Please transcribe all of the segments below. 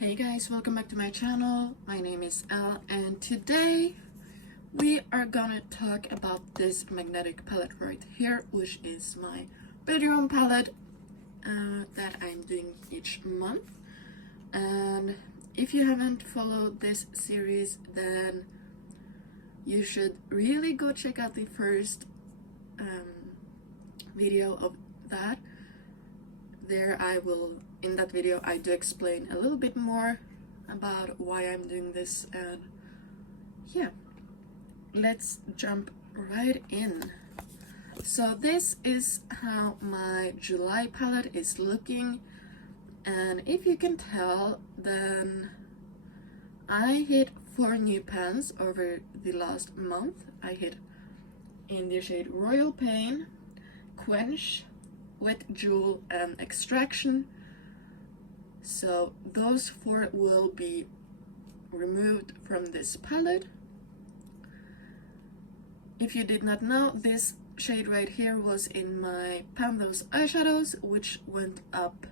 Hey guys, welcome back to my channel. My name is Elle and today we are gonna talk about this magnetic palette right here, which is my bedroom palette that I'm doing each month. And if you haven't followed this series, then you should really go check out the first video of that. In that video I do explain a little bit more about why I'm doing this, and yeah, let's jump right in. So this is how my July palette is looking, and if you can tell, then I hit 4 new pans over the last month. I hit in the shade Royal Pain, Quench, Wet Jewel, and Extraction. So those 4 will be removed from this palette. If you did not know, this shade right here was in my Pan Those eyeshadows, which went up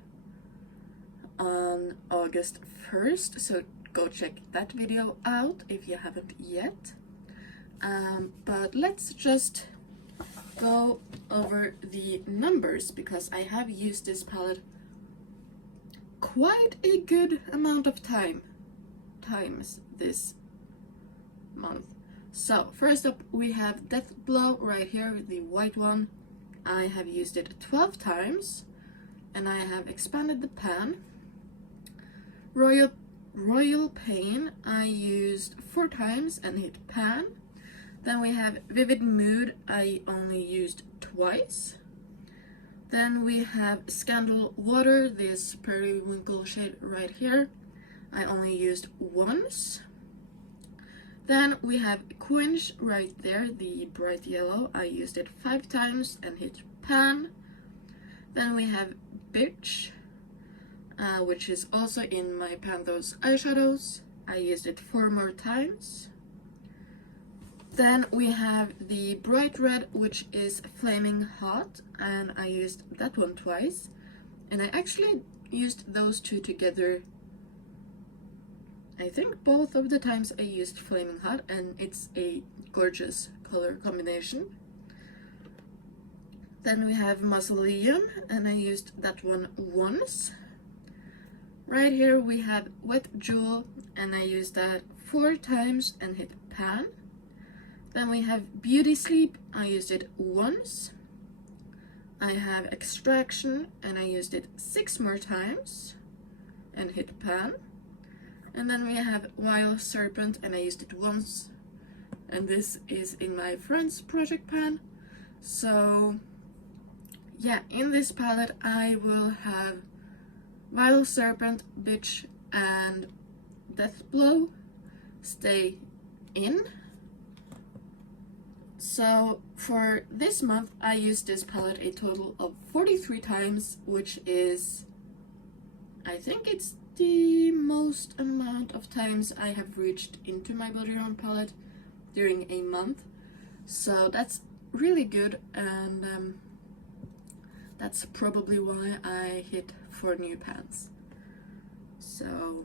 on August 1st, so go check that video out if you haven't yet. But let's just go over the numbers, because I have used this palette quite a good amount of times this month. So first up we have Deathblow right here, the white one. I have used it 12 times and I have expanded the pan. Royal Pain I used 4 times and hit pan. Then we have Vivid Mood, I only used twice. Then we have Scandal Water, this periwinkle shade right here. I only used once. Then we have Quench right there, the bright yellow. I used it 5 times and hit pan. Then we have Biiiitch, which is also in my Pan Those eyeshadows. I used it 4 more times. Then we have the bright red, which is Flaming Hot, and I used that one twice. And I actually used those 2 together, I think both of the times I used Flaming Hot, and it's a gorgeous color combination. Then we have Mausoleum, and I used that one once. Right here we have Wet Jewel, and I used that 4 times and hit pan. Then we have Beauty Sleep, I used it once. I have Extraction, and I used it 6 more times and hit pan. And then we have Wild Serpent, and I used it once. And this is in my friend's project pan. So yeah, in this palette I will have Wild Serpent, Biiiitch, and Deathblow stay in. So for this month I used this palette a total of 43 times, which is, I think it's the most amount of times I have reached into my Body palette during a month. So that's really good, and that's probably why I hit 4 new pans. So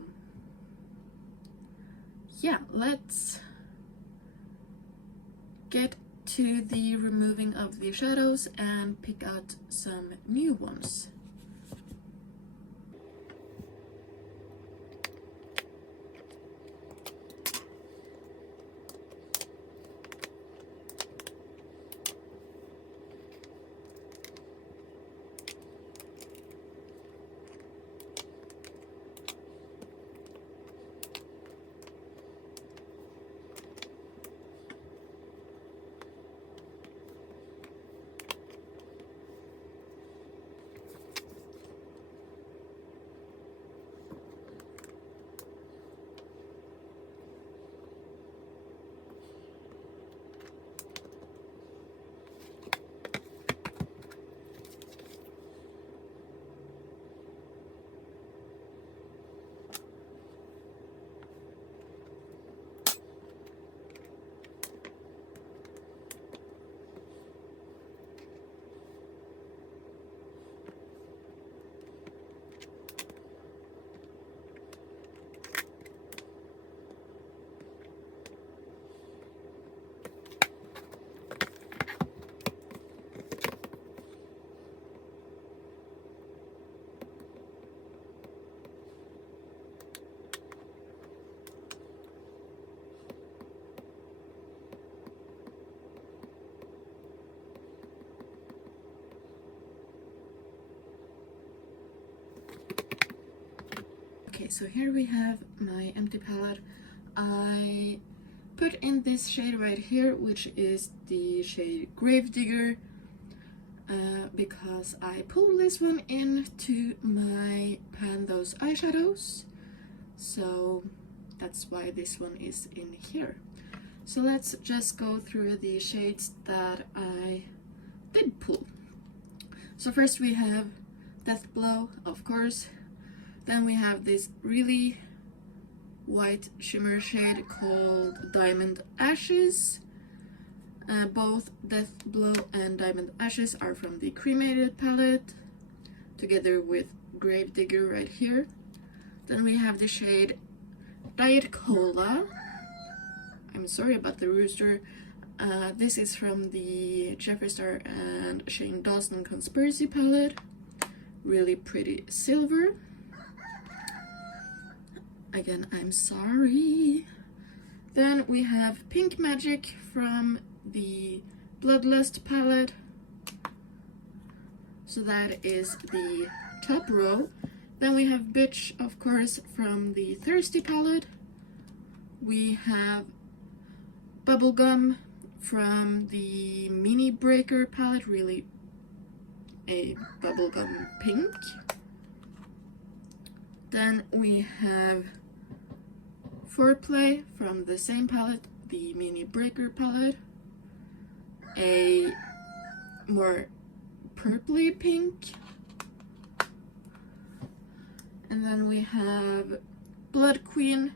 yeah, let's get to the removing of the shadows and pick out some new ones. Okay, so here we have my empty palette. I put in this shade right here, which is the shade Gravedigger, because I pulled this one into my pan those eyeshadows, so that's why this one is in here. So let's just go through the shades that I did pull. So first we have Deathblow, of course. Then we have this really white shimmer shade called Diamond Ashes. Both Deathblow and Diamond Ashes are from the Cremated palette, together with Gravedigger right here. Then we have the shade Diet Cola. I'm sorry about the rooster. This is from the Jeffree Star and Shane Dawson Conspiracy palette. Really pretty silver. Again, I'm sorry. Then we have Pink Magic from the Bloodlust palette. So that is the top row. Then we have Biiiitch, of course, from the Thirsty palette. We have Bubblegum from the Mini Breaker palette, really a bubblegum pink. Then we have Foreplay from the same palette, the Mini Breaker palette, a more purpley pink. And then we have Blood Queen,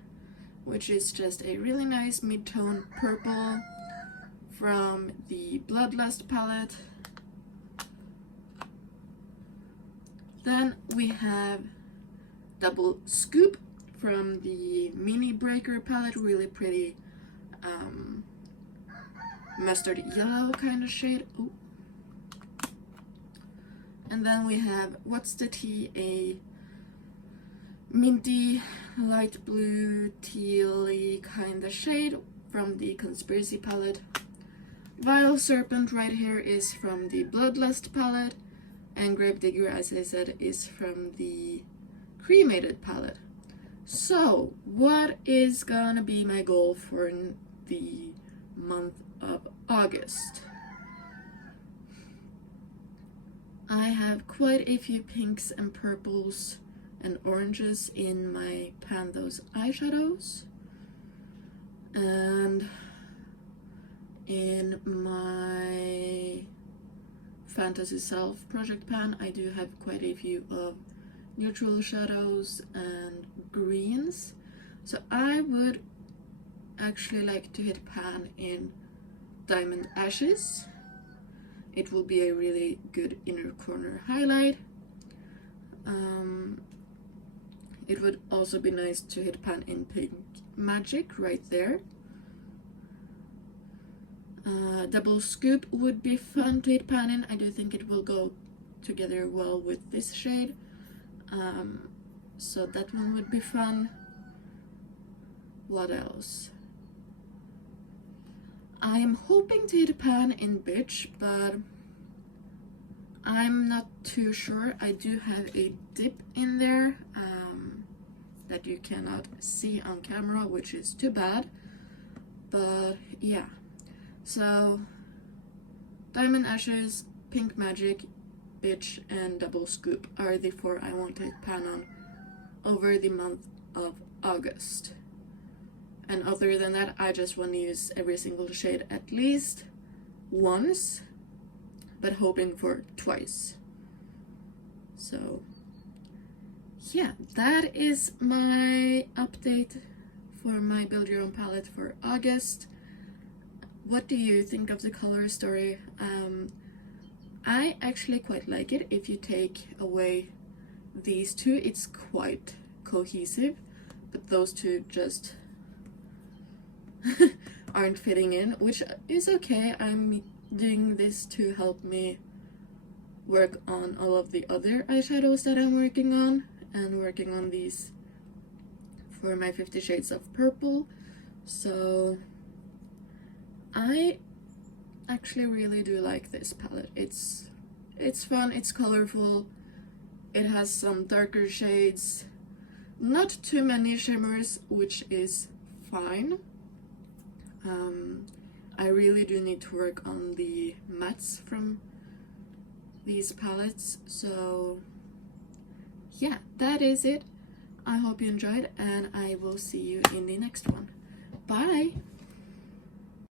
which is just a really nice mid-tone purple from the Bloodlust palette. Then we have Double Scoop from the Mini Breaker palette, really pretty mustard yellow kind of shade. Ooh. And then we have What's the Tea, a minty light blue tealy kind of shade from the Conspiracy palette. Vile Serpent right here is from the Bloodlust palette, and Gravedigger, as I said, is from the Cremated palette. So, what is gonna be my goal for the month of August? I have quite a few pinks and purples and oranges in my pan those eyeshadows, and in my Fantasy Self project pan I do have quite a few of neutral shadows and greens, so I would actually like to hit pan in Diamond Ashes. It will be a really good inner corner highlight. It would also be nice to hit pan in Pink Magic right there. Double Scoop would be fun to hit pan in. I do think it will go together well with this shade. So that one would be fun. What else? I am hoping to hit pan in Biiiitch, but I'm not too sure. I do have a dip in there that you cannot see on camera, which is too bad. But yeah, so Diamond Ashes, Pink Magic, Biiiitch, and Double Scoop are the 4 I want to hit pan on over the month of August. And other than that, I just want to use every single shade at least once, but hoping for twice. So yeah, that is my update for my Build Your Own palette for August. What do you think of the color story? I actually quite like it. If you take away these two, it's quite cohesive, but those two just aren't fitting in, which is okay. I'm doing this to help me work on all of the other eyeshadows that I'm working on, and working on these for my 50 Shades of Purple. So I actually really do like this palette. It's fun, it's colorful, it has some darker shades, Not too many shimmers, which is fine. I really do need to work on the mattes from these palettes, so yeah, that is it. I hope you enjoyed, and I will see you in the next one. Bye!